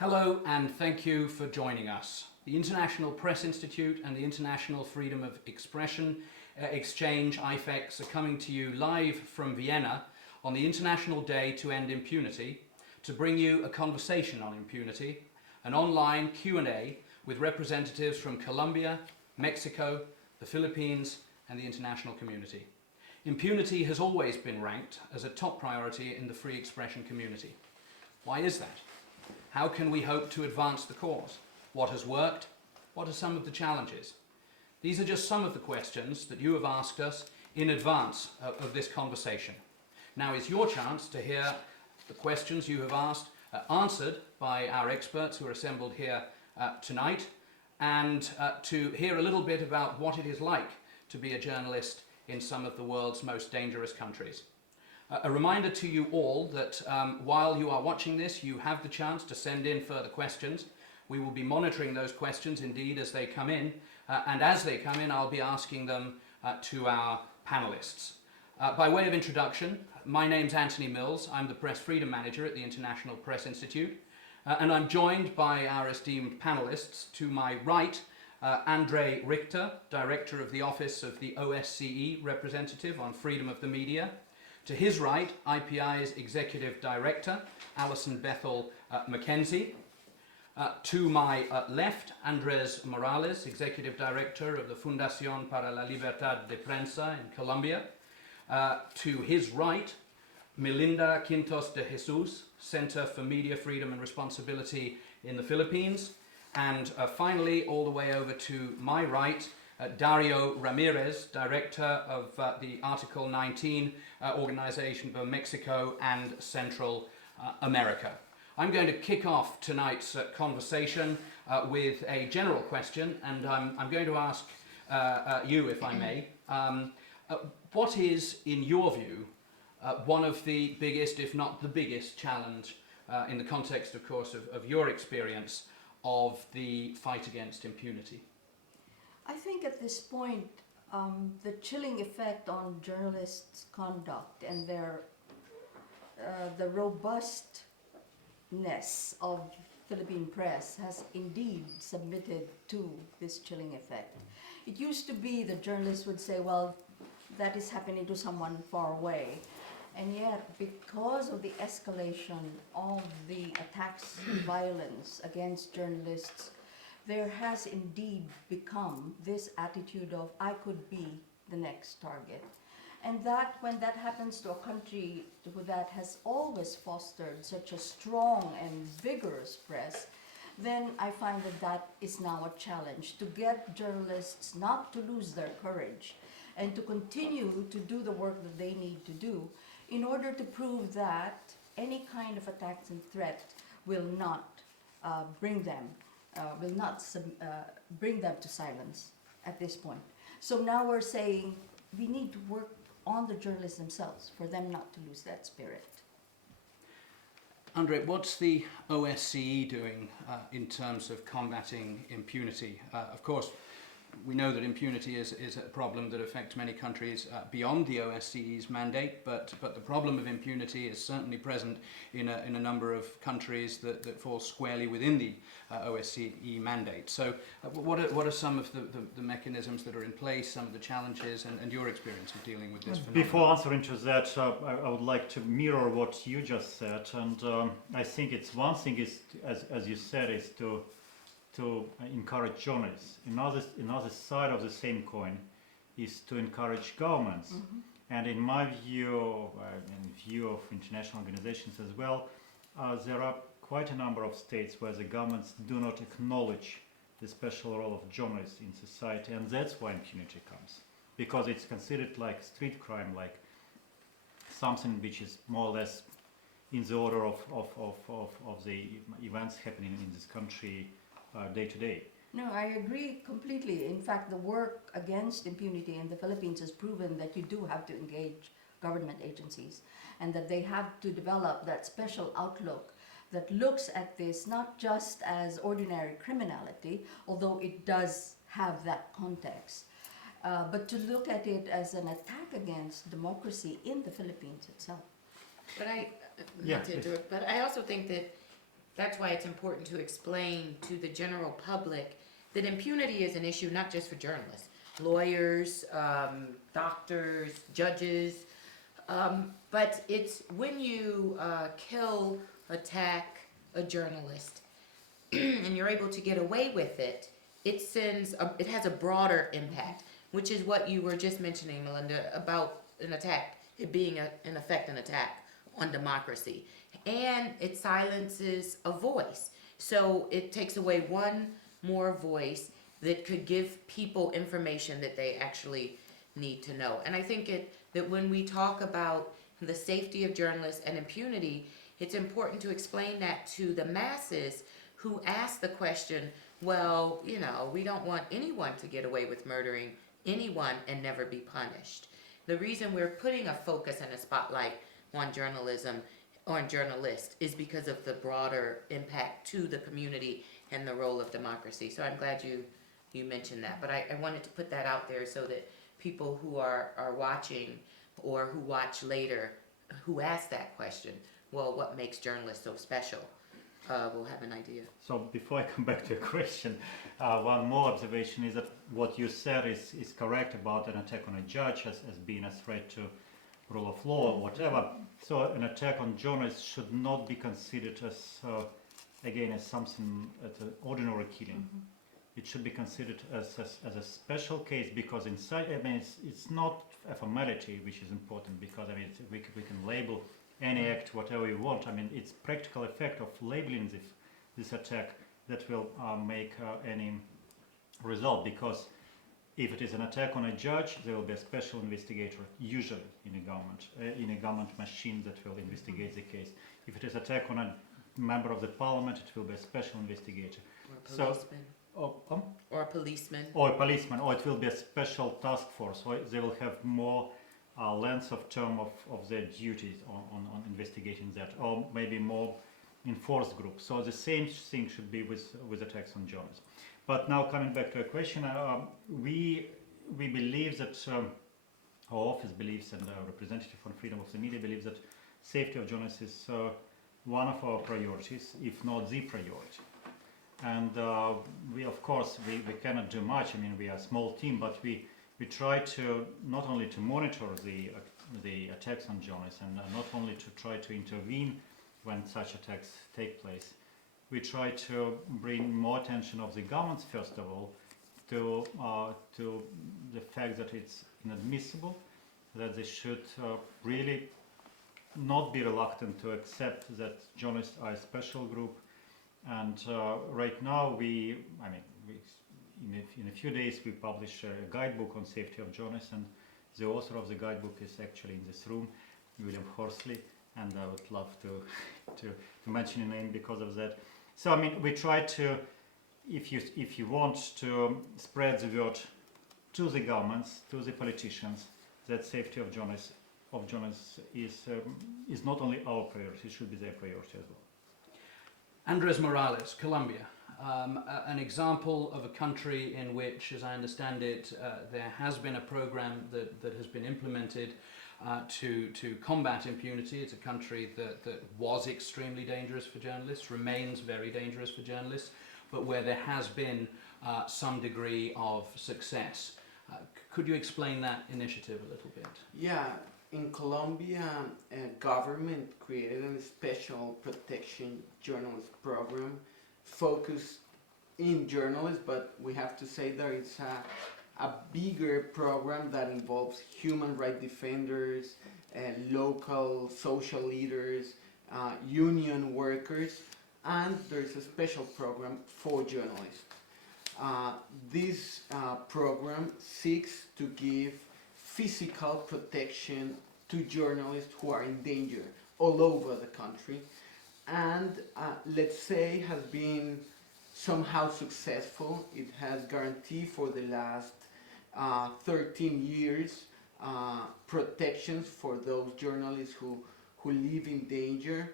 Hello and thank you for joining us. The International Press Institute and the International Freedom of Expression Exchange, IFEX, are coming to you live from Vienna on the International Day to End Impunity to bring you a conversation on impunity, an online Q&A with representatives from Colombia, Mexico, the Philippines and the international community. Impunity has always been ranked as a top priority in the free expression community. Why is that? How can we hope to advance the cause? What has worked? What are some of the challenges? These are just some of the questions that you have asked us in advance of this conversation. Now is your chance to hear the questions you have asked answered by our experts who are assembled here tonight, and to hear a little bit about what it is like to be a journalist in some of the world's most dangerous countries. A reminder to you all that while you are watching this, you have the chance to send in further questions. We will be monitoring those questions indeed as they come in, and as they come in I'll be asking them to our panelists. By way of introduction, my name's Anthony Mills. I'm the Press Freedom Manager at the International Press Institute, and I'm joined by our esteemed panelists. To my right, Andrei Richter, Director of the Office of the OSCE Representative on Freedom of the Media. To his right, IPI's Executive Director, Alison Bethel McKenzie. To my left, Andrés Morales, Executive Director of the Fundación para la Libertad de Prensa in Colombia. To his right, Melinda Quintos de Jesus, Center for Media Freedom and Responsibility in the Philippines. And finally, all the way over to my right, Darío Ramírez, Director of the Article 19 Organization for Mexico and Central America. I'm going to kick off tonight's conversation with a general question, and I'm going to ask you, if I may, what is, in your view, one of the biggest, if not the biggest, challenge in the context, of course, of your experience of the fight against impunity? I think at this point, the chilling effect on journalists' conduct and the robustness of Philippine press has indeed submitted to this chilling effect. It used to be the journalists would say, well, that is happening to someone far away. And yet, because of the escalation of the attacks and violence against journalists, there has indeed become this attitude of, I could be the next target. And that, when that happens to a country that has always fostered such a strong and vigorous press, then I find that that is now a challenge, to get journalists not to lose their courage and to continue to do the work that they need to do in order to prove that any kind of attacks and threat will not bring them to silence at this point. So now we're saying we need to work on the journalists themselves for them not to lose that spirit. Andrei, what's the OSCE doing in terms of combating impunity? Of course, we know that impunity is a problem that affects many countries beyond the OSCE's mandate, but the problem of impunity is certainly present in a number of countries that fall squarely within the OSCE mandate. So what are some of the mechanisms that are in place, some of the challenges, and your experience of dealing with this phenomenon? Before answering to that, I would like to mirror what you just said, and I think it's one thing is, as you said, is to encourage journalists. Another side of the same coin is to encourage governments. Mm-hmm. And in my view, in view of international organizations as well, there are quite a number of states where the governments do not acknowledge the special role of journalists in society, and that's why impunity comes. Because it's considered like street crime, like something which is more or less in the order of the events happening in this country day to day. No, I agree completely. In fact, the work against impunity in the Philippines has proven that you do have to engage government agencies and that they have to develop that special outlook that looks at this not just as ordinary criminality, although it does have that context, but to look at it as an attack against democracy in the Philippines itself. But I also think that that's why it's important to explain to the general public that impunity is an issue not just for journalists, lawyers, doctors, judges, but it's when you kill, attack a journalist, and you're able to get away with it, it has a broader impact, which is what you were just mentioning, Melinda, about an attack, it being in effect an attack on democracy. And it silences a voice. So it takes away one more voice that could give people information that they actually need to know. And I think that when we talk about the safety of journalists and impunity, it's important to explain that to the masses who ask the question, well, you know, we don't want anyone to get away with murdering anyone and never be punished. The reason we're putting a focus and a spotlight on journalism, on journalists, is because of the broader impact to the community and the role of democracy. So I'm glad you mentioned that. But I wanted to put that out there so that people who are watching or who watch later, who ask that question, well, what makes journalists so special? We'll have an idea. So before I come back to your question, one more observation is that what you said is correct about an attack on a judge as being a threat to rule of law or whatever. So an attack on journalists should not be considered as, again, as something, as an ordinary killing. It should be considered as a special case, because inside, I mean, it's not a formality which is important, because I mean, we can label any act whatever we want. I mean, it's practical effect of labeling this attack that will make any result, because if it is an attack on a judge, there will be a special investigator, usually in a government machine, that will investigate the case. If it is attack on a member of the parliament, it will be a special investigator. Or a policeman. Or a policeman, or it will be a special task force, or they will have more length of term of their duties on investigating that, or maybe more enforced group. So the same thing should be with attacks on journalists. But now coming back to a question, we believe that our office believes, and our representative on freedom of the media believes, that safety of journalists is one of our priorities, if not the priority. And we, of course, we cannot do much. I mean, we are a small team, but we try to not only to monitor the attacks on journalists, and not only to try to intervene when such attacks take place. We try to bring more attention of the governments, first of all, to the fact that it's inadmissible, that they should really not be reluctant to accept that journalists are a special group. And right now, in a few days, we publish a guidebook on safety of journalists, and the author of the guidebook is actually in this room, William Horsley, and I would love to mention your name because of that. So I mean, we try to, if you want to spread the word to the governments, to the politicians, that safety of journalists is not only our priority; it should be their priority as well. Andrés Morales, Colombia, an example of a country in which, as I understand it, there has been a program that has been implemented to combat impunity. It's a country that was extremely dangerous for journalists, remains very dangerous for journalists, but where there has been some degree of success. Could you explain that initiative a little bit? Yeah. In Colombia, government created a special protection journalist program focused in journalists, but we have to say that it's a bigger program that involves human rights defenders, local social leaders, union workers, and there's a special program for journalists. This program seeks to give physical protection to journalists who are in danger all over the country, and let's say has been somehow successful. It has guaranteed for the last 13 years protections for those journalists who live in danger,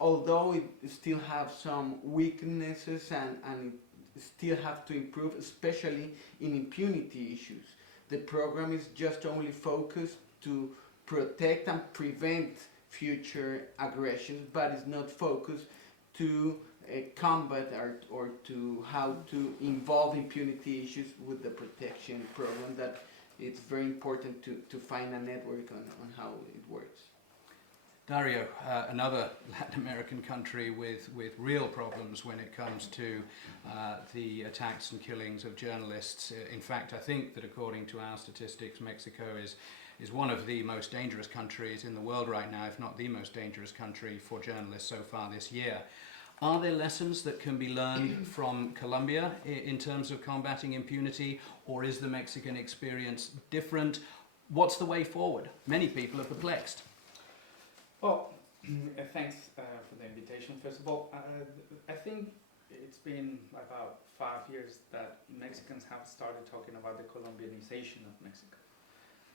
although it still have some weaknesses and it still have to improve, especially in impunity issues. The program is just only focused to protect and prevent future aggressions, but it's not focused to combat or to how to involve impunity issues with the protection program, that it's very important to find a network on how it works. Darío, another Latin American country with real problems when it comes to the attacks and killings of journalists. In fact, I think that according to our statistics, Mexico is one of the most dangerous countries in the world right now, if not the most dangerous country for journalists so far this year. Are there lessons that can be learned from Colombia in terms of combating impunity, or is the Mexican experience different? What's the way forward? Many people are perplexed. Well, thanks for the invitation. First of all, I think it's been about 5 years that Mexicans have started talking about the Colombianization of Mexico.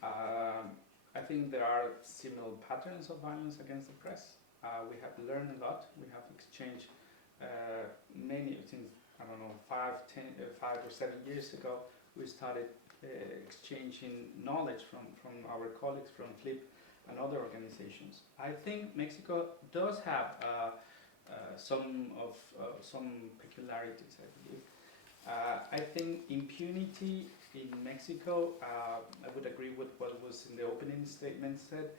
I think there are similar patterns of violence against the press. We have learned a lot. We have exchanged many, since, I don't know, 5 or 7 years ago, we started exchanging knowledge from our colleagues from FLIP and other organizations. I think Mexico does have some peculiarities, I believe. I think impunity in Mexico, I would agree with what was in the opening statement said.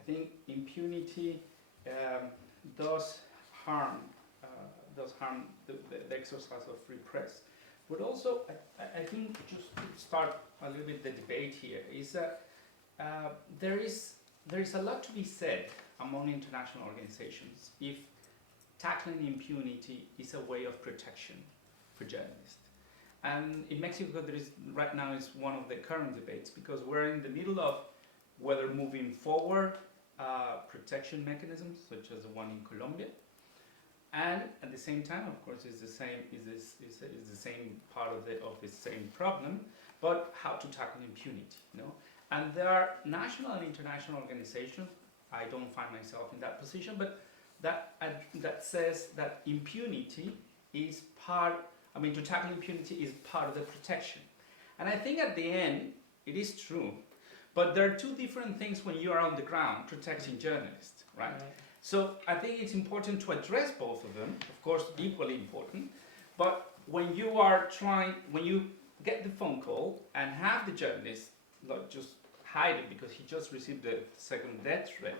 I think impunity does harm the exercise of free press. But also, I think, just to start a little bit the debate here, is that there is a lot to be said among international organizations if tackling impunity is a way of protection for journalists. And in Mexico, right now is one of the current debates, because we're in the middle of whether moving forward protection mechanisms, such as the one in Colombia, and at the same time, of course, is the same part of the same problem, but how to tackle impunity, you know? And there are national and international organizations. I don't find myself in that position, but that says that impunity is to tackle impunity is part of the protection. And I think at the end, it is true, but there are two different things when you are on the ground protecting journalists, right? So I think it's important to address both of them, of course, equally important. But when you get the phone call and have the journalist not just hide it because he just received the second death threat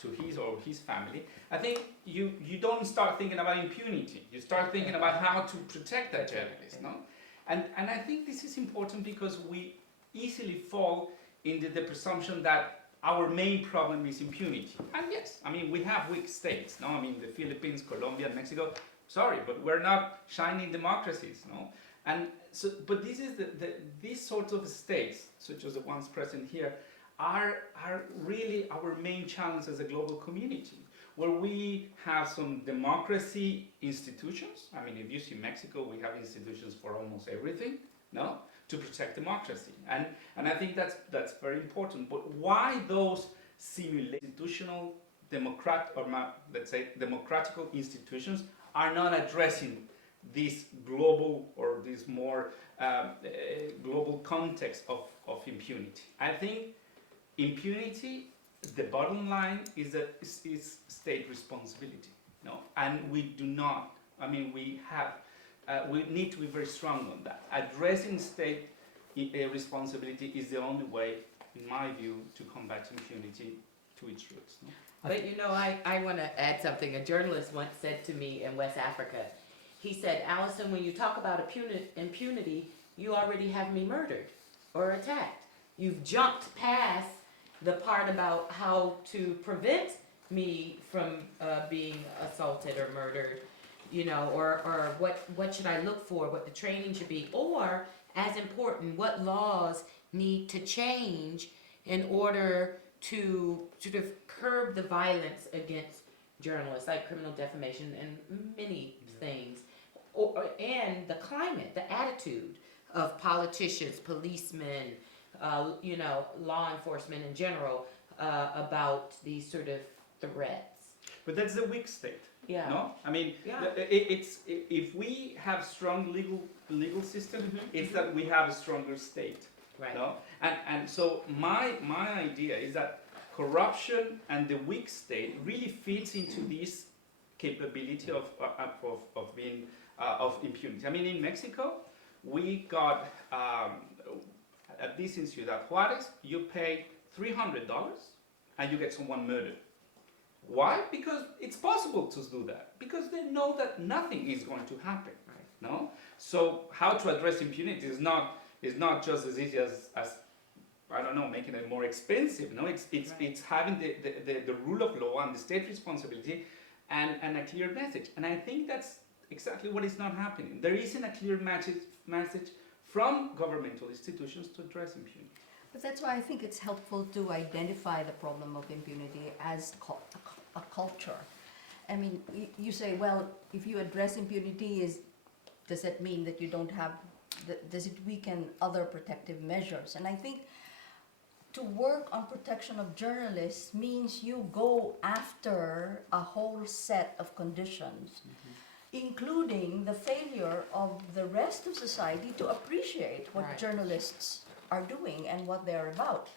to his or his family, I think you don't start thinking about impunity. You start thinking about how to protect that journalist, no? And I think this is important because we easily fall into the presumption that our main problem is impunity. And yes, I mean, we have weak states, no? I mean, the Philippines, Colombia, and Mexico, sorry, but we're not shining democracies, no? And so, but this is these sorts of states, such as the ones present here, are really our main challenge as a global community, where we have some democracy institutions. I mean, if you see Mexico, we have institutions for almost everything, no? To protect democracy. And I think that's very important. But why those institutional democratical institutions are not addressing this global or this more global context of impunity? I think impunity, the bottom line is state responsibility, no? And we do not. I mean, we need to be very strong on that. Addressing state responsibility is the only way, in my view, to combat impunity to its roots. No? But you know, I want to add something. A journalist once said to me in West Africa, he said, Alison, when you talk about impunity, you already have me murdered or attacked. You've jumped past the part about how to prevent me from being assaulted or murdered, you know, or what should I look for, what the training should be, or, as important, what laws need to change in order to sort of curb the violence against journalists, like criminal defamation and many things, and the climate, the attitude of politicians, policemen, you know, law enforcement in general, about these sort of threats. But that's the weak state. Yeah. No, I mean, Yeah. if we have strong legal system, it's that we have a stronger state. Right. No, and so my idea is that corruption and the weak state really fits into this capability of being of impunity. I mean, in Mexico, we got at this in Ciudad Juarez, you pay $300 and you get someone murdered. Why? Because it's possible to do that. Because they know that nothing is going to happen. Right. No. So how to address impunity is not just as easy as I don't know, making it more expensive. No, it's having the rule of law and the state responsibility and a clear message. And I think that's exactly what is not happening. There isn't a clear message from governmental institutions to address impunity. But that's why I think it's helpful to identify the problem of impunity as a culture. I mean, you say, well, if you address impunity, does that mean that you don't have, does it weaken other protective measures? And I think to work on protection of journalists means you go after a whole set of conditions, including the failure of the rest of society to appreciate what Right. journalists are doing and what they're about,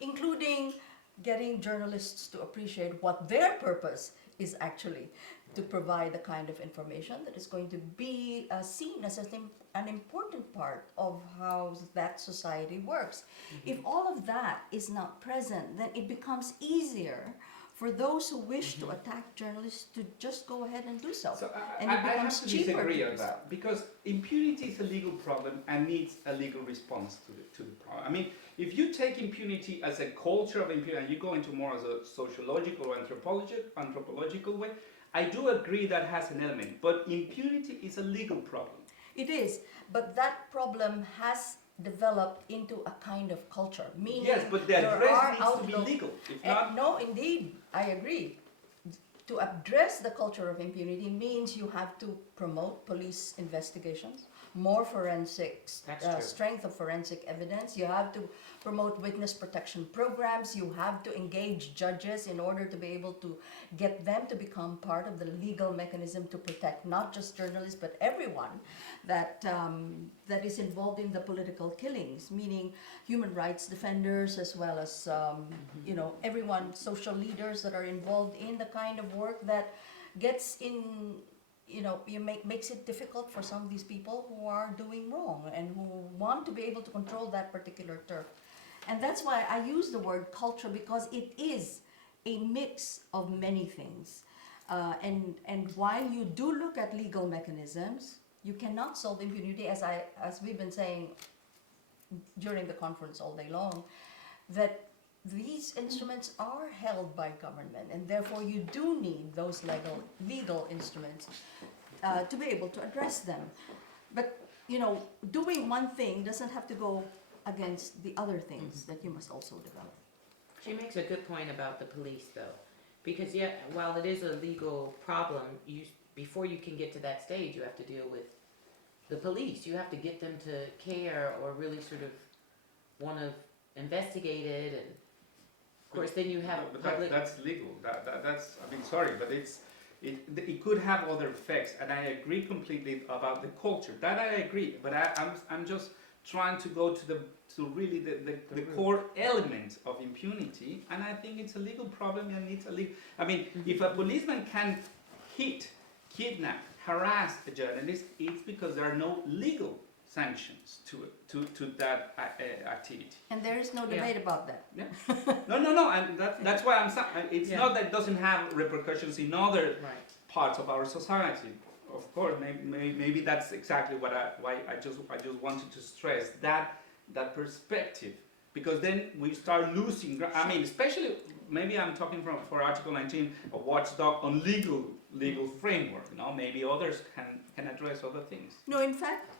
including getting journalists to appreciate what their purpose is actually to provide the kind of information that is going to be seen as an important part of how that society works. If all of that is not present, then it becomes easier for those who wish to attack journalists to just go ahead and do so. So And I it becomes have to cheaper disagree to on do so. that, because impunity is a legal problem and needs a legal response to the problem. I mean, if you take impunity as a culture of impunity and you go into more as a sociological or anthropological way, I do agree that has an element, but impunity is a legal problem. It is, but that problem has developed into a kind of culture, meaning Yes, but the there address are needs to be outlook- legal. If not, No, indeed, I agree. To address the culture of impunity means you have to promote police investigations, more forensics, That's true. strength of forensic evidence. You have to promote witness protection programs. You have to engage judges in order to be able to get them to become part of the legal mechanism to protect not just journalists but everyone that that is involved in the political killings, meaning human rights defenders as well as you know, everyone, social leaders that are involved in the kind of work that gets in, you know, makes it difficult for some of these people who are doing wrong and who want to be able to control that particular turf. And that's why I use the word culture, because it is a mix of many things. And while you do look at legal mechanisms, you cannot solve impunity, as we've been saying during the conference all day long, that these instruments are held by government, and therefore you do need those legal instruments to be able to address them. But, you know, doing one thing doesn't have to go against the other things that you must also develop. She makes a good point about the police, though, because while it is a legal problem, before you can get to that stage, you have to deal with the police. You have to get them to care or really sort of want to investigate it, and of course then you have but public. that's legal. That's, I mean, sorry, but it could have other effects, and I agree completely about the culture. That I agree, but I'm just trying to go to really the core element of impunity, and I think it's a legal problem and it's a legal. I mean, if a policeman can hit, kidnap, harass a journalist, it's because there are no legal sanctions to that activity. And there is no debate about that. Yeah. No, and that's why I'm saying it's not that it doesn't have repercussions in other Right. parts of our society. Of course, maybe that's exactly why I just wanted to stress that perspective, because then we start losing. I mean, especially maybe I'm talking for Article 19, a watchdog on legal framework. You know, maybe others can address other things. No, in fact,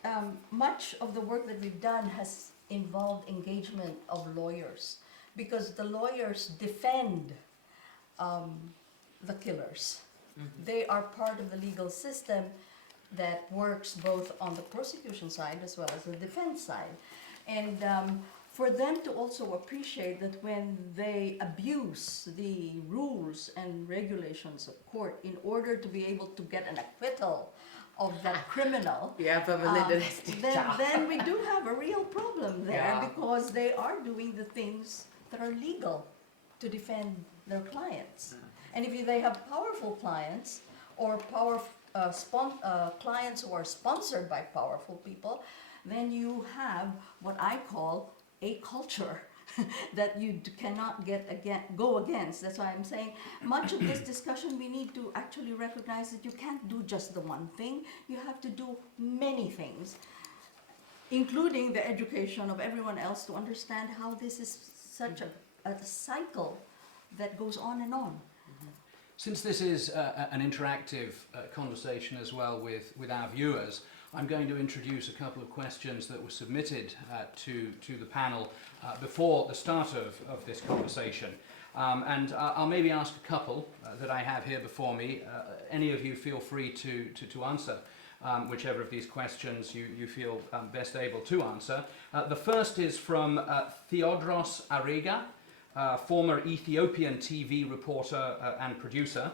much of the work that we've done has involved engagement of lawyers, because the lawyers defend the killers. They are part of the legal system that works both on the prosecution side as well as the defense side. And for them to also appreciate that when they abuse the rules and regulations of court in order to be able to get an acquittal of that criminal, Yeah, but Melinda, that's the job. then we do have a real problem there, Yeah. because they are doing the things that are legal to defend their clients. And if they have powerful clients, or clients who are sponsored by powerful people, then you have what I call a culture that you cannot go against. That's why I'm saying much of this discussion we need to actually recognize that you can't do just the one thing. You have to do many things, including the education of everyone else to understand how this is such a cycle that goes on and on. Since this is an interactive conversation as well with our viewers, I'm going to introduce a couple of questions that were submitted to the panel before the start of this conversation. And I'll maybe ask a couple that I have here before me. Any of you feel free to answer whichever of these questions you feel best able to answer. The first is from Theodros Arega, former Ethiopian TV reporter and producer,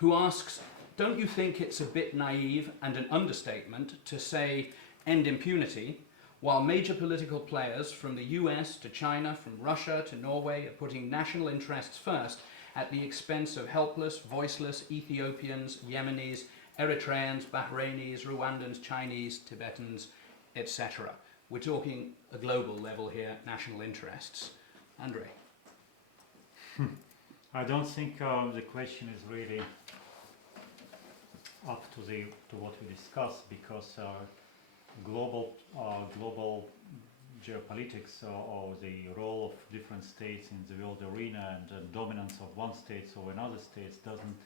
who asks, don't you think it's a bit naive and an understatement to say end impunity while major political players from the US to China, from Russia to Norway are putting national interests first at the expense of helpless, voiceless Ethiopians, Yemenis, Eritreans, Bahrainis, Rwandans, Chinese, Tibetans, etc. We're talking a global level here, national interests. Andrei. I don't think the question is really up to what we discussed, because global geopolitics or the role of different states in the world arena and the dominance of one state over another state doesn't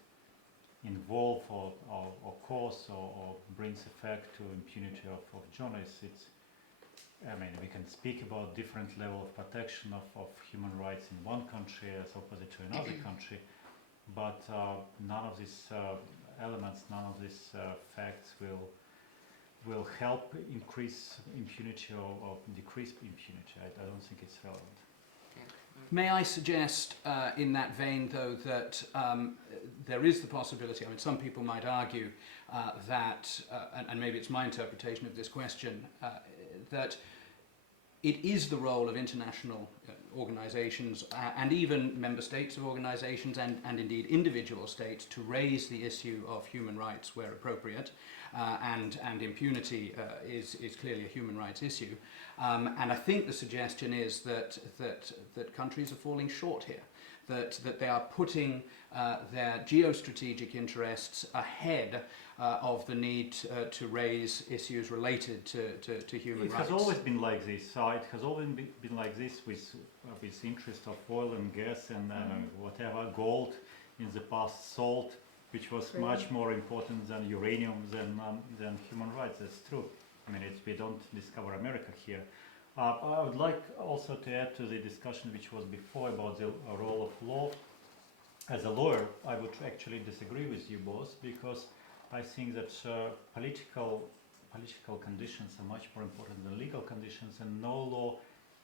involve or cause or brings effect to impunity of journalists. I mean, we can speak about different level of protection of human rights in one country as opposite to another country, but none of these elements, none of these facts will help increase impunity or decrease impunity. I don't think it's relevant. May I suggest in that vein, though, that there is the possibility, I mean, some people might argue that, and maybe it's my interpretation of this question, that it is the role of international organizations and even member states of organizations and indeed individual states to raise the issue of human rights where appropriate, and impunity is clearly a human rights issue. And I think the suggestion is that countries are falling short here, that they are putting their geostrategic interests ahead of the need to raise issues related to human rights. It has always been like this. It has always been like this with interest of oil and gas and whatever, gold in the past, salt, which was much more important than uranium, than human rights. That's true. I mean, we don't discover America here. I would like also to add to the discussion which was before about the role of law. As a lawyer, I would actually disagree with you both, because I think that political conditions are much more important than legal conditions, and no law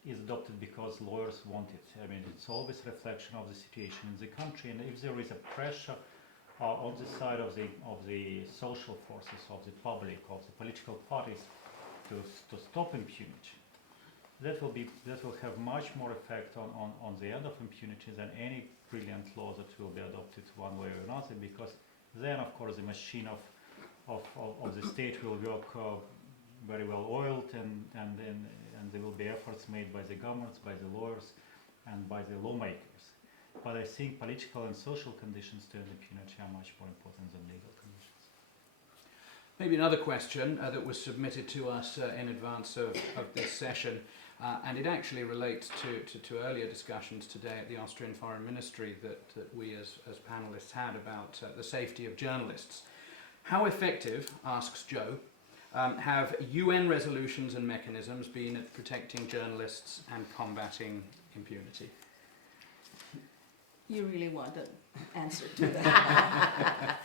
is adopted because lawyers want it. I mean, it's always a reflection of the situation in the country, and if there is a pressure on the side of the social forces, of the public, of the political parties to stop impunity, that will have much more effect on the end of impunity than any brilliant law that will be adopted one way or another, because then, of course, the machine of the state will work very well oiled, and there will be efforts made by the governments, by the lawyers, and by the lawmakers. But I think political and social conditions to end impunity are much more important than legal conditions. Maybe another question that was submitted to us in advance of this session, and it actually relates to earlier discussions today at the Austrian Foreign Ministry that we as panelists had about the safety of journalists. How effective, asks Joe, have UN resolutions and mechanisms been at protecting journalists and combating impunity? You really want an answer to that.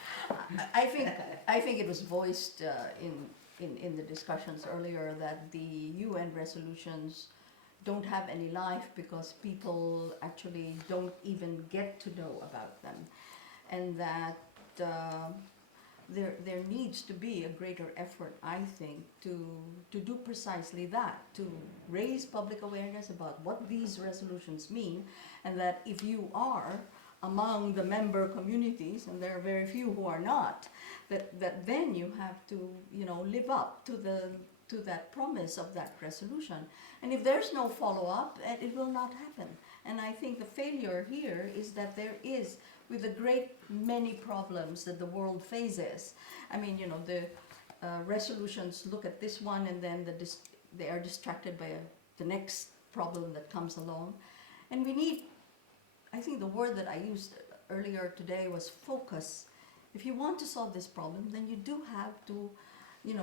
I think it was voiced in the discussions earlier that the UN resolutions don't have any life because people actually don't even get to know about them, and that there needs to be a greater effort, I think, to do precisely that, to raise public awareness about what these resolutions mean, and that if you are among the member communities, and there are very few who are not, that then you have to, live up to that promise of that resolution. And if there's no follow-up, it will not happen. And I think the failure here is that there is, with the great many problems that the world faces, I mean, the resolutions look at this one and then they are distracted by the next problem that comes along. And we need, I think the word that I used earlier today was focus. If you want to solve this problem, then you do have to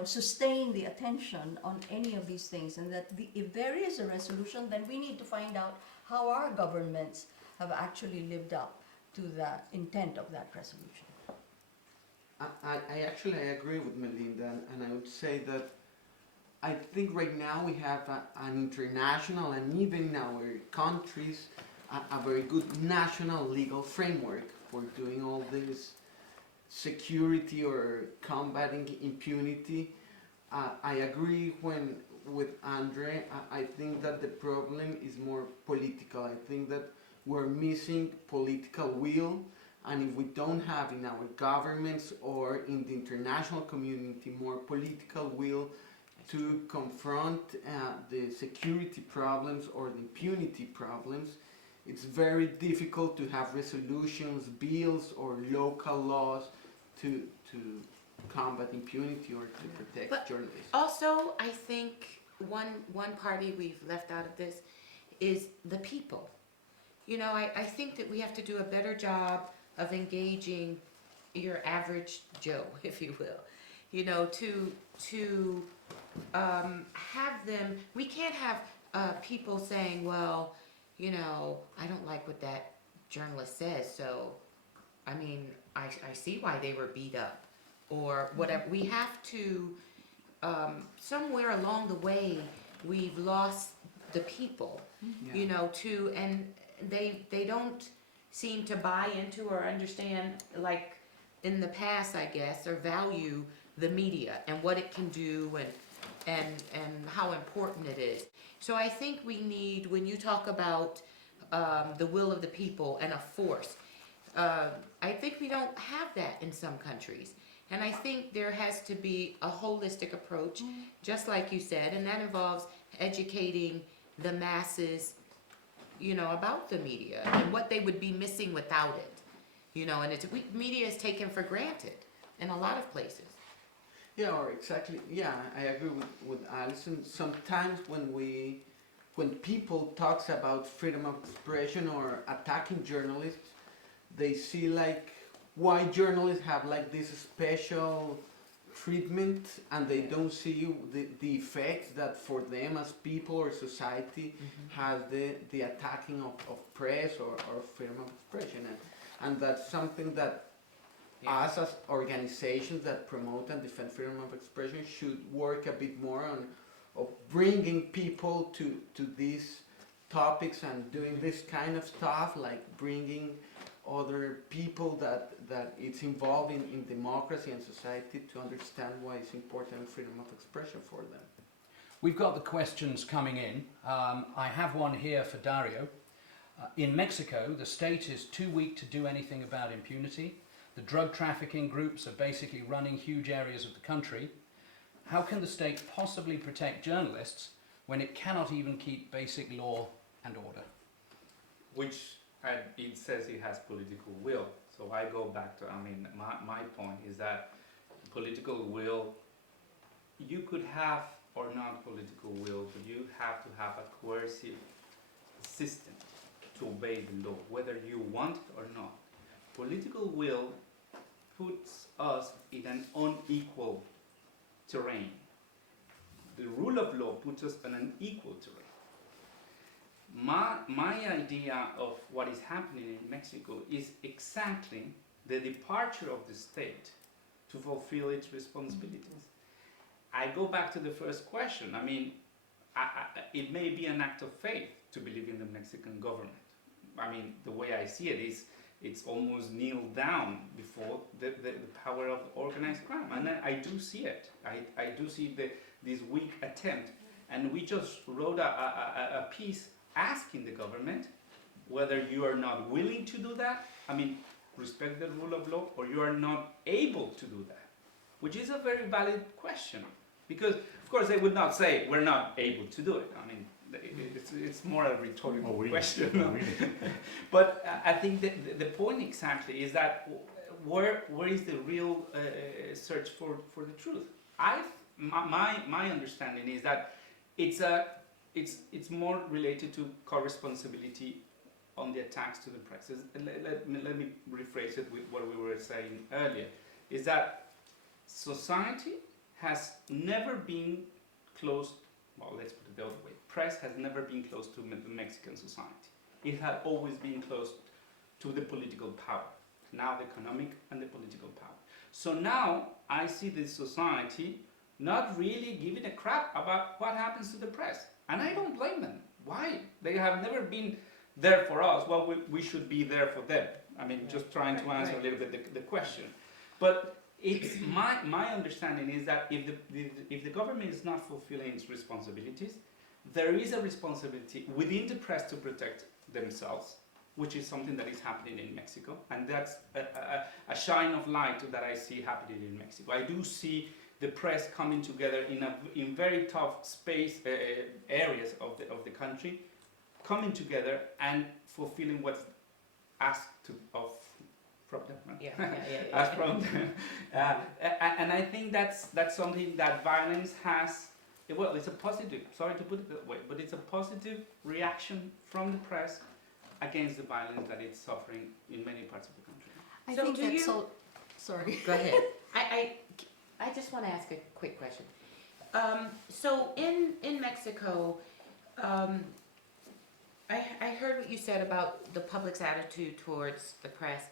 sustain the attention on any of these things, and that if there is a resolution, then we need to find out how our governments have actually lived up to the intent of that resolution. I agree with Melinda, and I would say that I think right now we have an international and even in our countries a very good national legal framework for doing all this security or combating impunity. I agree with Andrei. I think that the problem is more political. I think that we're missing political will, and if we don't have in our governments or in the international community more political will to confront the security problems or the impunity problems, it's very difficult to have resolutions, bills, or local laws to combat impunity or to protect But journalists. Also, I think one party we've left out of this is the people. I think that we have to do a better job of engaging your average Joe, if you will, to have them. We can't have people saying, well, I don't like what that journalist says, so, I mean, I see why they were beat up, or whatever. We have to, somewhere along the way, we've lost the people, and they don't seem to buy into or understand, like in the past, I guess, or value the media and what it can do and how important it is. So I think we need, when you talk about the will of the people and a force, I think we don't have that in some countries. And I think there has to be a holistic approach, just like you said, and that involves educating the masses, about the media and what they would be missing without it. And media is taken for granted in a lot of places. Yeah, or exactly. Yeah, I agree with Alison. Sometimes when people talks about freedom of expression or attacking journalists, they see like why journalists have like this special treatment, and they don't see the effects that for them as people or society has the attacking of press or freedom of expression, and that's something that us as organizations that promote and defend freedom of expression should work a bit more on of bringing people to these topics and doing this kind of stuff, like bringing other people that it's involved in democracy and society to understand why it's important freedom of expression for them. We've got the questions coming in. I have one here for Darío. In Mexico, the state is too weak to do anything about impunity. The drug trafficking groups are basically running huge areas of the country. How can the state possibly protect journalists when it cannot even keep basic law and order? Which it says it has political will. So I go back to, my point is that political will, you could have or not political will, but you have to have a coercive system to obey the law, whether you want it or not. Political will puts us in an unequal terrain. The rule of law puts us on an equal terrain. My idea of what is happening in Mexico is exactly the departure of the state to fulfill its responsibilities. I go back to the first question. It may be an act of faith to believe in the Mexican government. The way I see it is it's almost kneeled down before the power of organized crime. And I do see it. I do see this weak attempt. And we just wrote a piece asking the government whether you are not willing to do that I mean, respect the rule of law, or you are not able to do that, which is a very valid question. Because, of course, they would not say, we're not able to do it. I mean, it's more a rhetorical question. But I think that the point exactly is that where is the real search for the truth? My understanding is that it's more related to co-responsibility on the attacks to the press. Let me rephrase it with what we were saying earlier, is that society has never been close, well, let's put it the other way, press has never been close to the Mexican society. It had always been close to the political power, now the economic and the political power. So now I see this society not really giving a crap about what happens to the press. And I don't blame them. Why? They have never been there for us. Well, we should be there for them. I mean, just trying to answer a little bit the question. But it's my understanding is that if the government is not fulfilling its responsibilities, there is a responsibility within the press to protect themselves, which is something that is happening in Mexico. And that's a shine of light that I see happening in Mexico. I do see the press coming together in very tough areas of the country, coming together and fulfilling what's asked from them. Asked from them. And I think that's something that violence has. Well, it's a positive. Sorry to put it that way, but it's a positive reaction from the press against the violence that it's suffering in many parts of the country. I So think do that's you- all. Sorry. Go ahead. I just want to ask a quick question. So in Mexico, I heard what you said about the public's attitude towards the press,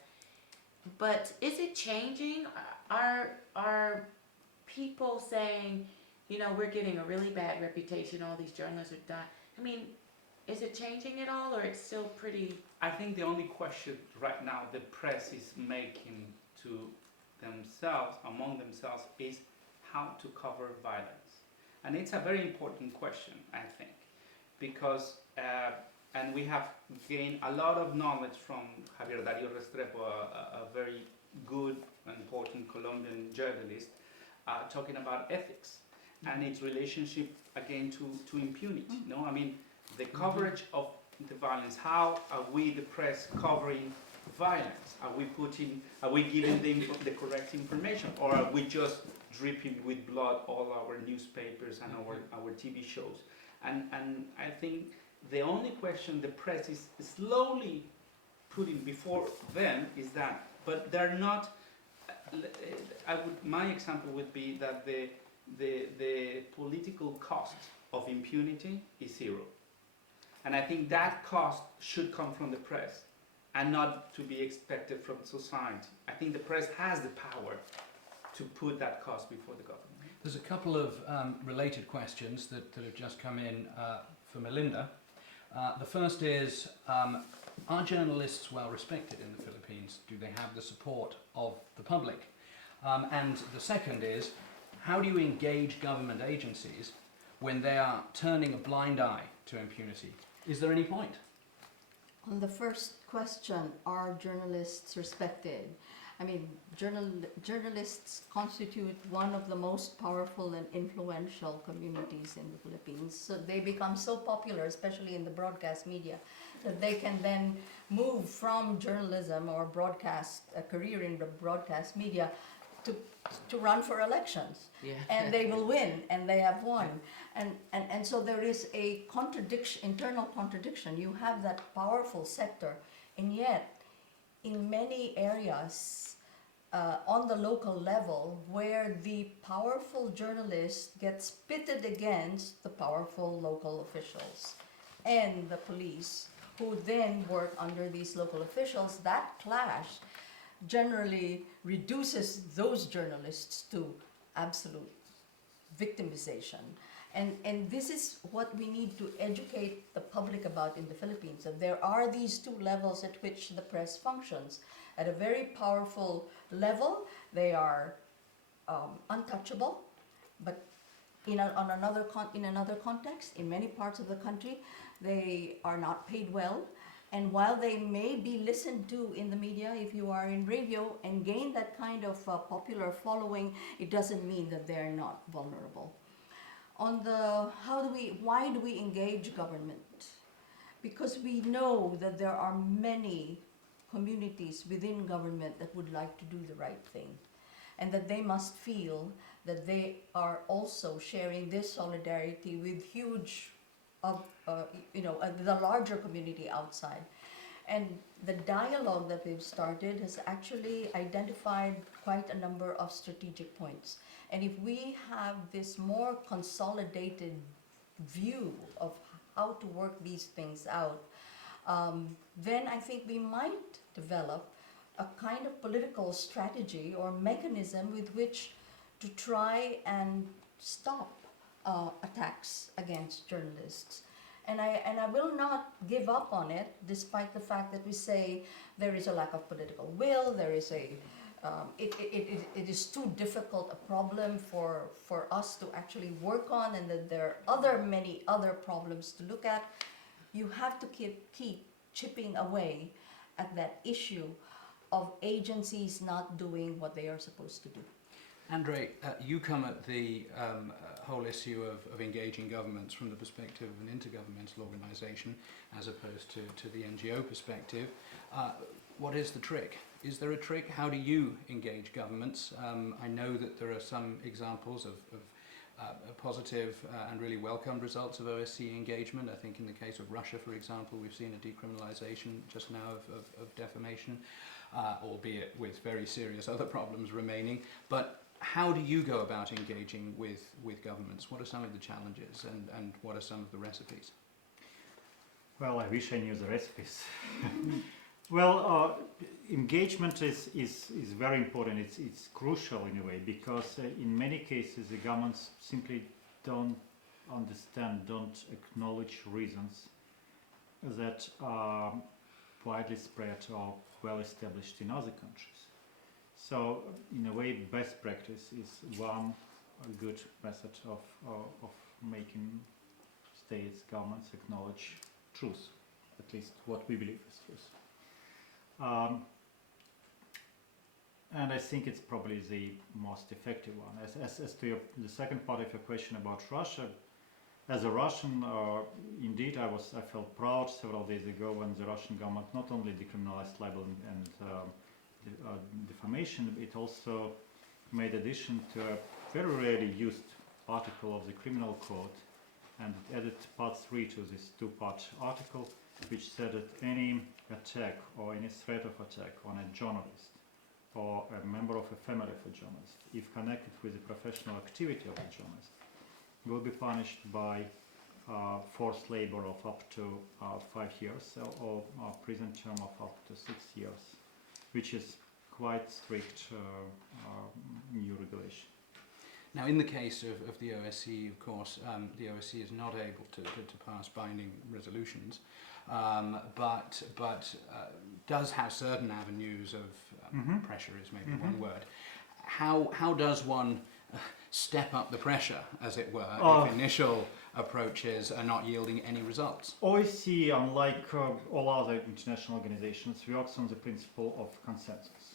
but is it changing? Are people saying, you know, we're getting a really bad reputation, all these journalists are dying? I mean, is it changing at all, or it's still pretty... I think the only question right now the press is making to themselves, among themselves, is how to cover violence. And it's a very important question, I think, because, and we have gained a lot of knowledge from Darío Restrepo, a very good and important Colombian journalist, talking about ethics and its relationship again to impunity. You know, I mean, the coverage of the violence, how are we, the press, covering violence? Are we giving them the correct information, or are we just dripping with blood all our newspapers and our TV shows? And I think the only question the press is slowly putting before them is that, but they're not. My example would be that the political cost of impunity is zero, and I think that cost should come from the press and not to be expected from society. I think the press has the power to put that cost before the government. There's a couple of related questions that have just come in for Melinda. The first is, are journalists well respected in the Philippines? Do they have the support of the public? And the second is, how do you engage government agencies when they are turning a blind eye to impunity? Is there any point? On the first question, are journalists respected? I mean, journalists constitute one of the most powerful and influential communities in the Philippines. So they become so popular, especially in the broadcast media, that they can then move from journalism or a career in the broadcast media to run for elections. Yeah. And they will win, and they have won. And so there is a internal contradiction. You have that powerful sector, and yet in many areas on the local level where the powerful journalist gets pitted against the powerful local officials and the police, who then work under these local officials, that clash generally reduces those journalists to absolute victimization. And this is what we need to educate the public about in the Philippines, that there are these two levels at which the press functions. At a very powerful level, they are untouchable, but in another context, in many parts of the country, they are not paid well, And while they may be listened to in the media, if you are in radio and gain that kind of popular following, it doesn't mean that they're not vulnerable. On the why do we engage government? Because we know that there are many communities within government that would like to do the right thing, and that they must feel that they are also sharing this solidarity with huge, the larger community outside. And the dialogue that we've started has actually identified quite a number of strategic points. And if we have this more consolidated view of how to work these things out, then I think we might develop a kind of political strategy or mechanism with which to try and stop attacks against journalists. And I will not give up on it, despite the fact that we say there is a lack of political will, there is it is too difficult a problem for us to actually work on, and that there are many other problems to look at. You have to keep chipping away at that issue of agencies not doing what they are supposed to do. Andrei, you come at the whole issue of engaging governments from the perspective of an intergovernmental organisation as opposed to the NGO perspective. What is the trick? Is there a trick? How do you engage governments? I know that there are some examples of positive and really welcomed results of OSCE engagement. I think in the case of Russia, for example, we've seen a decriminalisation just now of defamation, albeit with very serious other problems remaining. But how do you go about engaging with governments? What are some of the challenges, and what are some of the recipes? Well, I wish I knew the recipes. Well, engagement is very important. It's crucial in a way, because in many cases the governments simply don't understand, don't acknowledge reasons that are widely spread or well established in other countries. So, in a way, best practice is one good method of making states, governments acknowledge truth, at least what we believe is truth. And I think it's probably the most effective one. As to the second part of your question about Russia, as a Russian, indeed, I felt proud several days ago when the Russian government not only decriminalized libel and defamation, it also made addition to a very rarely used article of the criminal code, and added part 3 to this two-part article, which said that any attack or any threat of attack on a journalist or a member of a family of a journalist, if connected with the professional activity of a journalist, will be punished by forced labor of up to 5 years or a prison term of up to 6 years, which is quite strict new regulation. Now, in the case of the OSCE, of course, the OSCE is not able to pass binding resolutions, but does have certain avenues of pressure, is maybe one word. How does one step up the pressure, as it were, if initial approaches are not yielding any results? OSCE, unlike all other international organizations, works on the principle of consensus,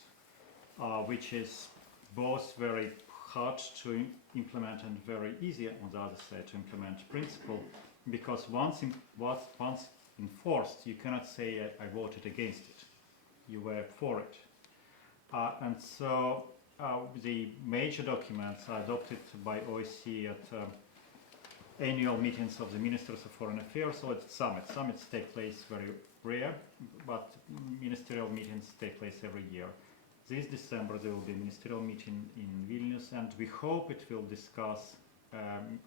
which is both very hard to implement and very easy on the other side to implement principle, because once enforced, you cannot say I voted against it. You were for it. And so the major documents are adopted by OSCE at annual meetings of the Ministers of Foreign Affairs or at summits. Summits take place very rare, but ministerial meetings take place every year. This December there will be a ministerial meeting in Vilnius, and we hope it will discuss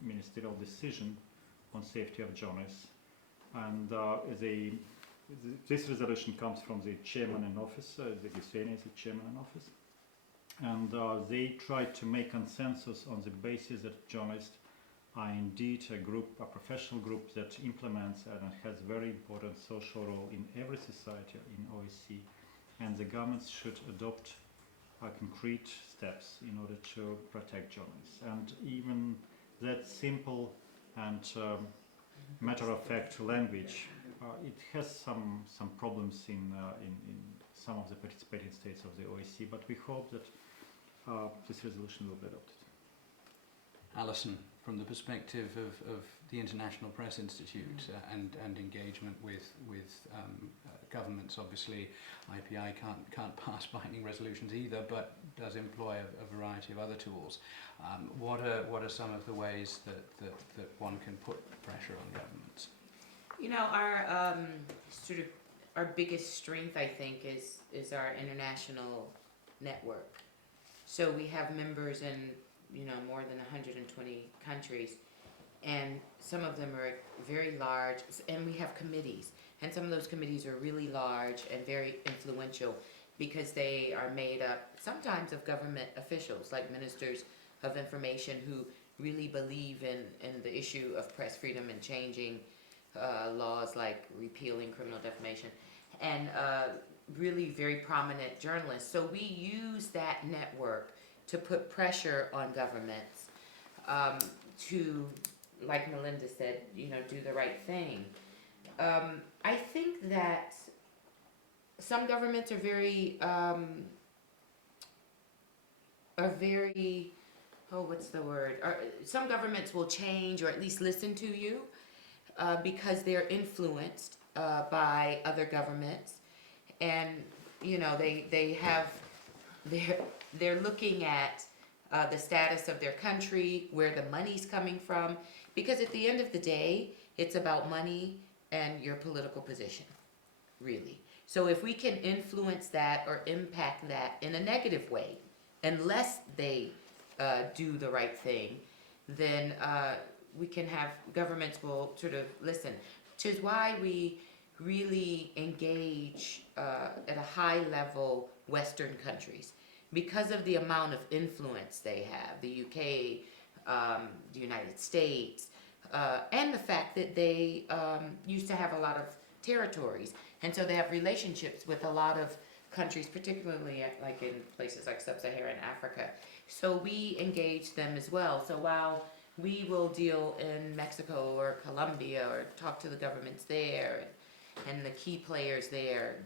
ministerial decision on safety of journalists. And this resolution comes from the chairman in office, the Lithuanian is the chairman in office, and they try to make consensus on the basis that journalists are indeed a professional group that implements and has very important social role in every society in OSCE, and the governments should adopt concrete steps in order to protect journalists. And even that simple and matter-of-fact language It has some problems in some of the participating states of the OSCE, but we hope that this resolution will be adopted. Alison, from the perspective of the International Press Institute and engagement with governments, obviously IPI can't pass binding resolutions either, but does employ a variety of other tools. What are some of the ways that one can put pressure on governments? You know, our our biggest strength, I think, is our international network. So we have members in more than 120 countries, and some of them are very large, and we have committees, and some of those committees are really large and very influential because they are made up sometimes of government officials like ministers of information who really believe in the issue of press freedom and changing laws like repealing criminal defamation, and really very prominent journalists. So we use that network to put pressure on governments to, like Melinda said, do the right thing. I think that some governments are very, some governments will change or at least listen to you because they're influenced by other governments, and they're looking at the status of their country, where the money's coming from, because at the end of the day, it's about money and your political position, really. So if we can influence that or impact that in a negative way, unless they do the right thing, then we can have governments will sort of listen, which is why we really engage at a high level Western countries, because of the amount of influence they have, the UK, the United States, and the fact that they used to have a lot of territories, and so they have relationships with a lot of countries, particularly like in places like sub-Saharan Africa. So we engage them as well. So while we will deal in Mexico or Colombia or talk to the governments there and the key players there,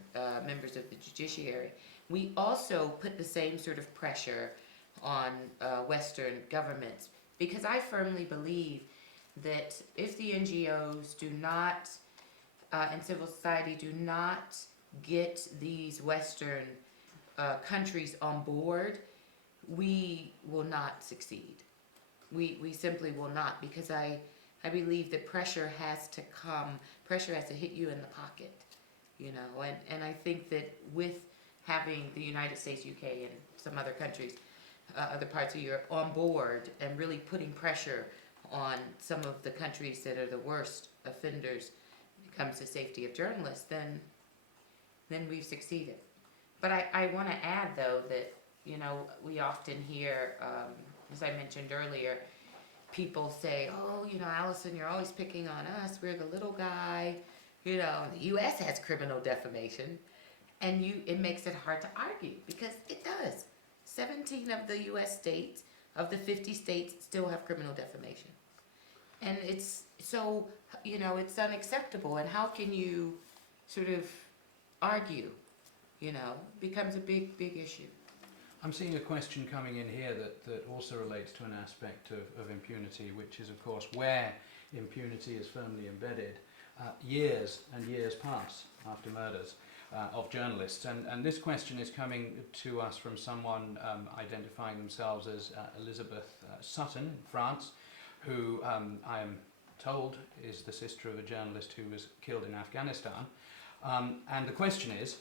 members of the judiciary, we also put the same sort of pressure on Western governments, because I firmly believe that if the NGOs do not, and civil society do not get these Western countries on board, we will not succeed. We simply will not, because I believe that pressure has to hit you in the pocket, and I think that with having the United States, UK, and some other countries, other parts of Europe on board and really putting pressure on some of the countries that are the worst offenders when it comes to safety of journalists, then we've succeeded. But I want to add, though, that we often hear, as I mentioned earlier, people say, "Oh, Alison, you're always picking on us. We're the little guy. The U.S. has criminal defamation," and it makes it hard to argue, because it does. 17 of the U.S. states, of the 50 states, still have criminal defamation, and it's so it's unacceptable. And how can you sort of argue? Becomes a big issue. I'm seeing a question coming in here that also relates to an aspect of impunity, which is, of course, where impunity is firmly embedded. Years and years pass after murders of journalists, and this question is coming to us from someone identifying themselves as Elizabeth Sutton in France, who I am told is the sister of a journalist who was killed in Afghanistan. And the question is,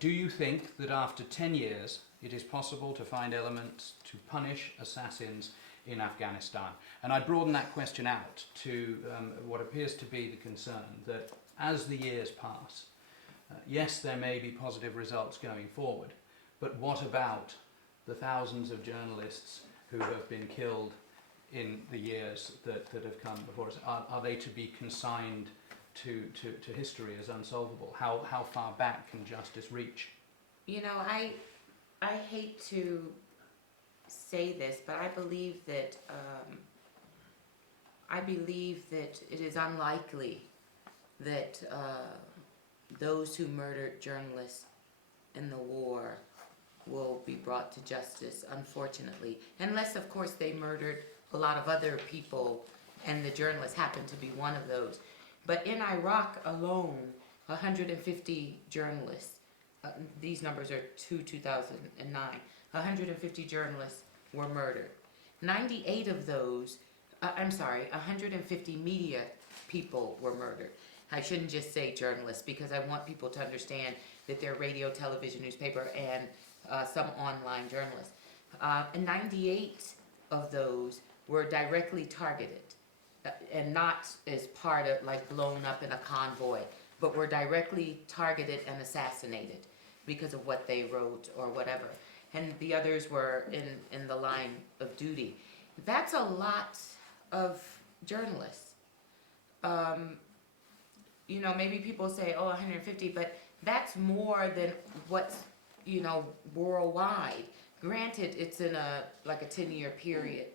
do you think that after 10 years it is possible to find elements to punish assassins in Afghanistan? And I broaden that question out to what appears to be the concern that as the years pass, yes, there may be positive results going forward, but what about the thousands of journalists who have been killed in the years that have come before us? Are they to be consigned to history as unsolvable? How far back can justice reach? I hate to say this, but I believe that it is unlikely that those who murdered journalists in the war will be brought to justice, unfortunately. Unless, of course, they murdered a lot of other people and the journalist happened to be one of those. But in Iraq alone, 150 journalists, these numbers are 2009, 150 journalists were murdered. 98 of those, 150 media people were murdered. I shouldn't just say journalists because I want people to understand that they're radio, television, newspaper, and some online journalists. And 98 of those were directly targeted and not as part of, like, blown up in a convoy, but were directly targeted and assassinated because of what they wrote or whatever. And the others were in the line of duty. That's a lot of journalists. You know, maybe people say, oh, 150, but that's more than what's, you know, worldwide. Granted, it's in a 10-year period,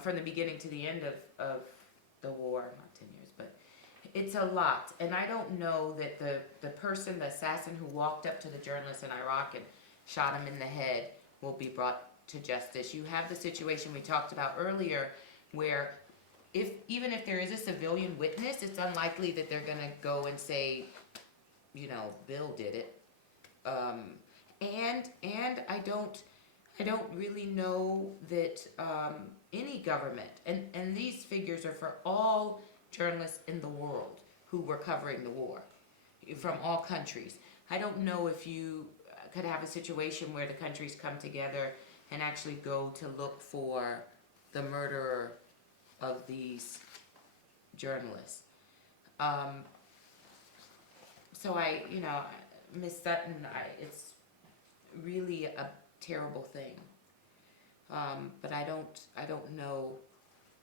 from the beginning to the end of the war, not 10 years, but it's a lot. And I don't know that the person, the assassin who walked up to the journalist in Iraq and shot him in the head will be brought to justice. You have the situation we talked about earlier where even if there is a civilian witness, it's unlikely that they're gonna go and say, you know, Bill did it. And I don't really know that any government, and these figures are for all journalists in the world who were covering the war, from all countries. I don't know if you could have a situation where the countries come together and actually go to look for the murderer of these journalists. So Miss Sutton, it's really a terrible thing. But I don't know.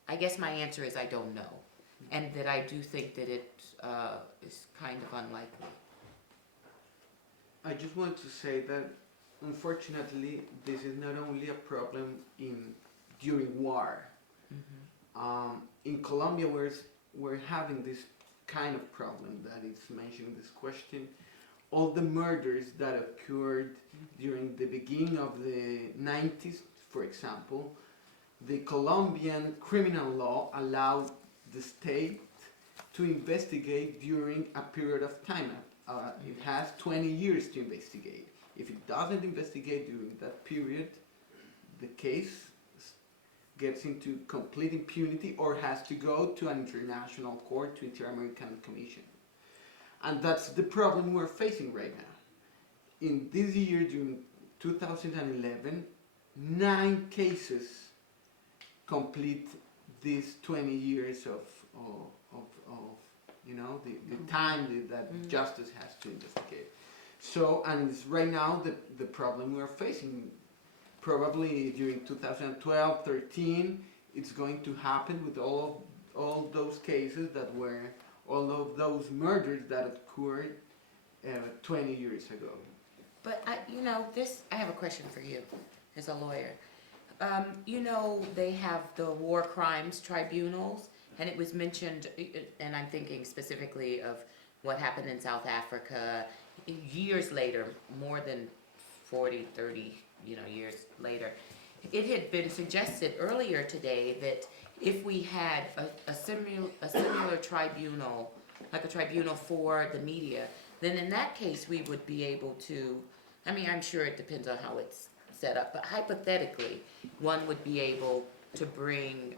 I guess my answer is I don't know. And that I do think that it is kind of unlikely. I just want to say that unfortunately this is not only a problem during war. Mm-hmm. In Colombia we're having this kind of problem that is mentioned in this question. All the murders that occurred during the beginning of the 90s, for example, the Colombian criminal law allowed the state to investigate during a period of time. It has 20 years to investigate. If it doesn't investigate during that period, the case gets into complete impunity or has to go to an international court, to Inter-American Commission. And that's the problem we're facing right now. In this year, during 2011, 9 cases complete these 20 years of the time that justice has to investigate. So, and it's right now the problem we're facing. Probably during 2012, 13, it's going to happen with all those cases all of those murders that occurred 20 years ago. But I have a question for you as a lawyer. They have the war crimes tribunals, and it was mentioned, and I'm thinking specifically of what happened in South Africa years later, more than 40, 30, years later. It had been suggested earlier today that if we had a similar tribunal, like a tribunal for the media, then in that case we would be able to, I'm sure it depends on how it's set up, but hypothetically, one would be able to bring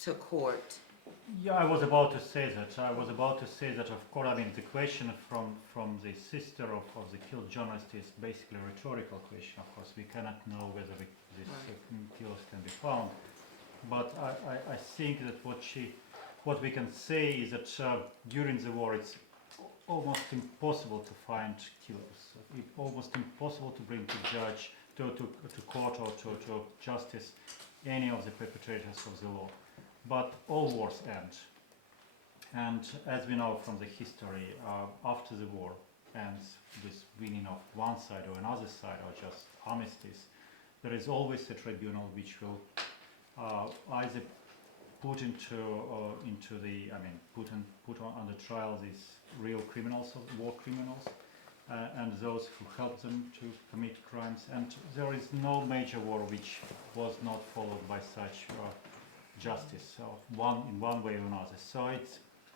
to court. Yeah, I was about to say that. Of course, the question from the sister of the killed journalist is basically a rhetorical question. Of course, we cannot know whether these killers can be found. But I think that what we can say is that during the war, it's almost impossible to find killers. It's almost impossible to bring to court or to justice any of the perpetrators of the law. But all wars end. And as we know from the history, after the war ends with winning of one side or another side or just armistice, there is always a tribunal which will either put on the trial these real criminals, war criminals, and those who helped them to commit crimes. And there is no major war which was not followed by such justice, in one way or another. So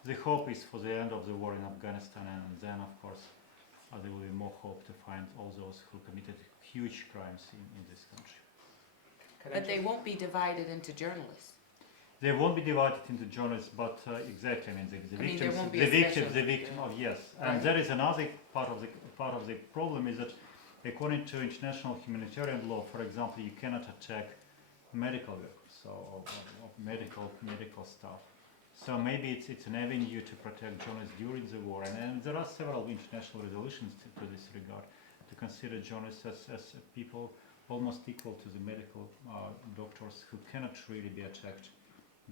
the hope is for the end of the war in Afghanistan, and then, of course, there will be more hope to find all those who committed huge crimes in this country. But they won't be divided into journalists. They won't be divided into journalists, but exactly. I mean, the victims, there won't be the a victim, special- the victim. yeah. Oh, yes. And Right. there is another part of the problem is that, according to international humanitarian law, for example, you cannot attack medical workers or medical staff. So maybe it's an avenue to protect journalists during the war, and there are several international resolutions to this regard, to consider journalists as people almost equal to the medical doctors who cannot really be attacked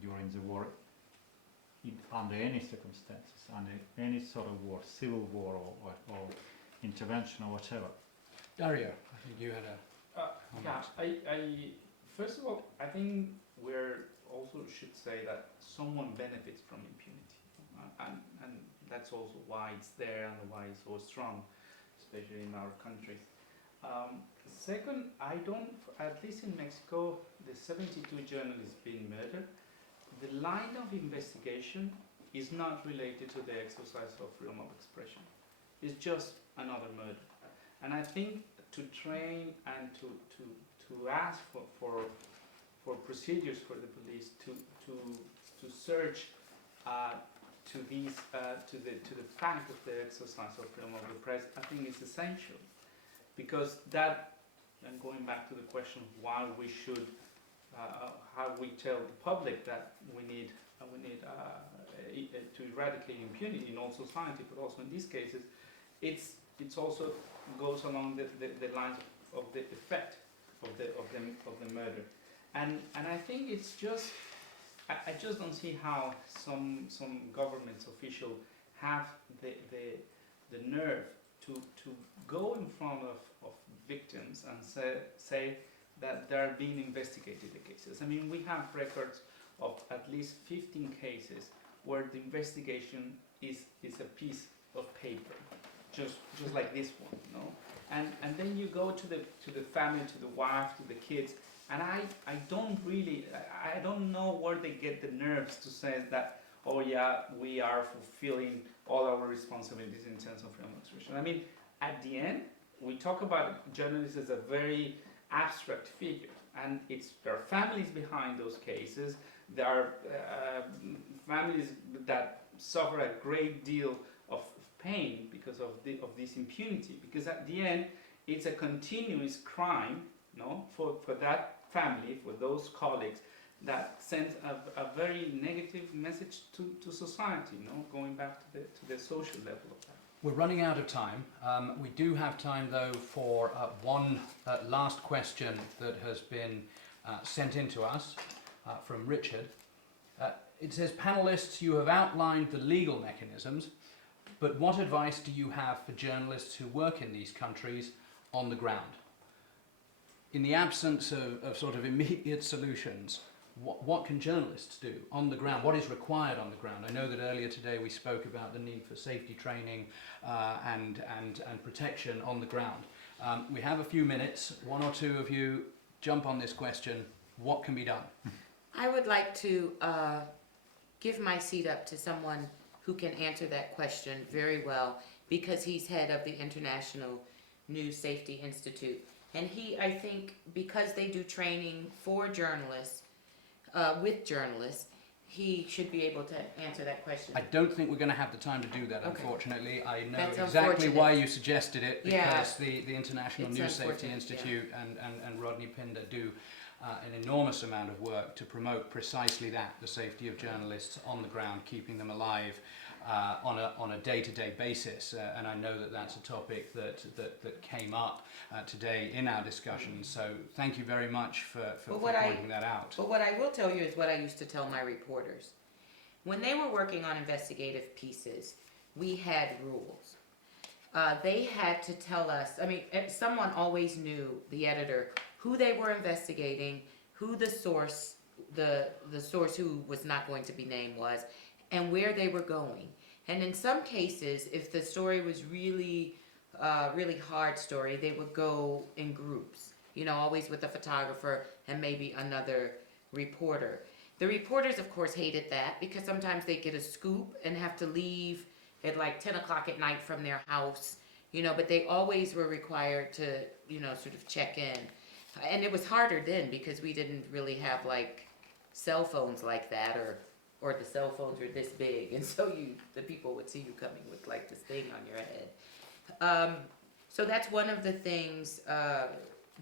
during the war under any circumstances, under any sort of war, civil war or intervention or whatever. Darío, I think you had a Yeah, I first of all, I think we're also should say that someone benefits from impunity, and that's also why it's there and why it's so strong, especially in our countries. Second, I don't, at least in Mexico, the 72 journalists being murdered, the line of investigation is not related to the exercise of freedom of expression. It's just another murder. And I think to train and to ask for procedures for the police to search to the fact of the exercise of freedom of the press, I think is essential, because that, and going back to the question of why we should, how we tell the public that we need to eradicate impunity in all society, but also in these cases, it's also goes along the lines of the effect of the murder, and I think it's just I just don't see how some government official have the nerve to go in front of victims and say that they are being investigated the cases. I mean, we have records of at least 15 cases where the investigation is a piece of paper, just like this one, you know. And then you go to the family, to the wife, to the kids, and I don't know where they get the nerves to say that, oh yeah, we are fulfilling all our responsibilities in terms of freedom of expression. I mean, at the end, we talk about journalists as a very abstract figure, and there are families behind those cases. There are families that suffer a great deal of pain because of this impunity. Because at the end, it's a continuous crime, no, for that family, for those colleagues, that sends a very negative message to society, no, going back to the social level of that. We're running out of time. We do have time, though, for one last question that has been sent in to us from Richard. It says, panelists, you have outlined the legal mechanisms, but what advice do you have for journalists who work in these countries on the ground? In the absence of sort of immediate solutions, what can journalists do on the ground? What is required on the ground? I know that earlier today we spoke about the need for safety training and protection on the ground. We have a few minutes. One or two of you jump on this question. What can be done? I would like to give my seat up to someone who can answer that question very well, because he's head of the International News Safety Institute. And I think, because they do training for journalists, with journalists, he should be able to answer that question. I don't think we're going to have the time to do that, Okay. unfortunately. I know That's exactly why unfortunate. you suggested it, Yeah. because the International It's News Safety unfortunate, Institute and Rodney Pinder do an enormous amount of work to promote precisely that, the safety of journalists on the ground, keeping them alive on a day-to-day basis. And I know that that's a topic that came up today in our discussion. So thank you very much for pointing that out. But what I will tell you is what I used to tell my reporters. When they were working on investigative pieces, we had rules. They had to tell us, I mean, someone always knew, the editor, who they were investigating, who the source the source who was not going to be named was, and where they were going. And in some cases, if the story was really hard story, they would go in groups, you know, always with a photographer and maybe another reporter. The reporters, of course, hated that because sometimes they get a scoop and have to leave at like 10 o'clock at night from their house, you know, but they always were required to, you know, sort of check in. And it was harder then because we didn't really have like cell phones like that, or the cell phones were this big, and so the people would see you coming with like this thing on your head. So that's one of the things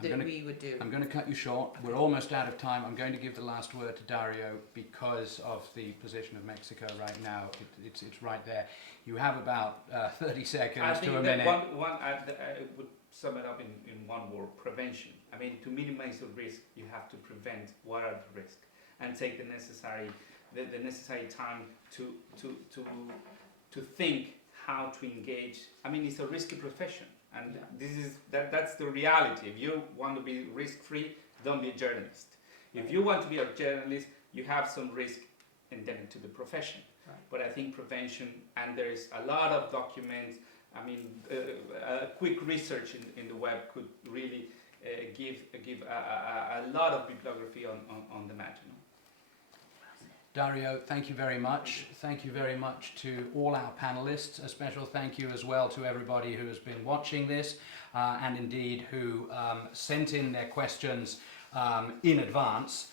we would do. I'm going to cut you short. We're almost out of time. I'm going to give the last word to Darío because of the position of Mexico right now. It's right there. You have about 30 seconds to a minute. I would sum it up in one word: prevention. I mean, to minimize the risk, you have to prevent what are the risks and take the necessary time to think how to engage. I mean, it's a risky profession, and that's the reality. If you want to be risk-free, don't be a journalist. If you want to be a journalist, you have some risk endemic to the profession. Right. But I think prevention, and there is a lot of documents. I mean, a quick research in the web could really give a lot of bibliography on the matter. Darío, thank you very much. Thank you very much to all our panelists. A special thank you as well to everybody who has been watching this and indeed who sent in their questions in advance.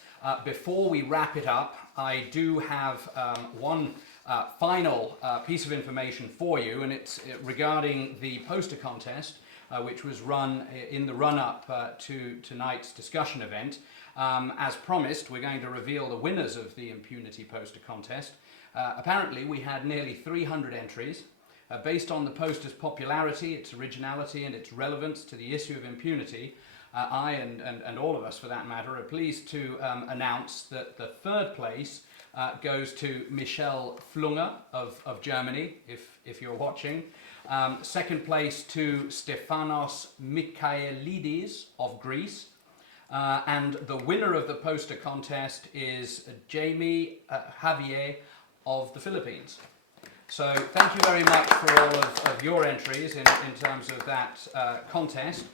Before we wrap it up, I do have one final piece of information for you, and it's regarding the poster contest which was run in the run-up to tonight's discussion event. As promised, we're going to reveal the winners of the Impunity poster contest. Apparently, we had nearly 300 entries. Based on the poster's popularity, its originality, and its relevance to the issue of impunity, I and all of us, for that matter, are pleased to announce that the third place goes to Michel Flunger of Germany, if you're watching. Second place to Stefanos Michaelidis of Greece. And the winner of the poster contest is Jamie Javier of the Philippines. So thank you very much for all of your entries in terms of that contest.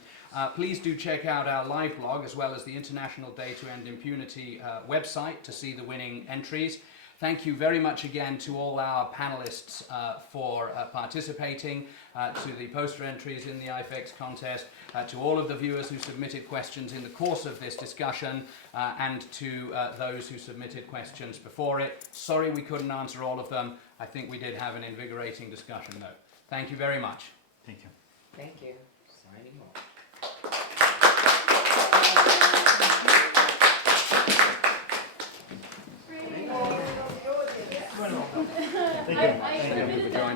Please do check out our live blog as well as the International Day to End Impunity website to see the winning entries. Thank you very much again to all our panelists for participating, to the poster entries in the IFEX contest, to all of the viewers who submitted questions in the course of this discussion, and to those who submitted questions before it. Sorry we couldn't answer all of them. I think we did have an invigorating discussion though. Thank you very much. Thank you. Thank you. Signing off. Thank you. Thank you for joining.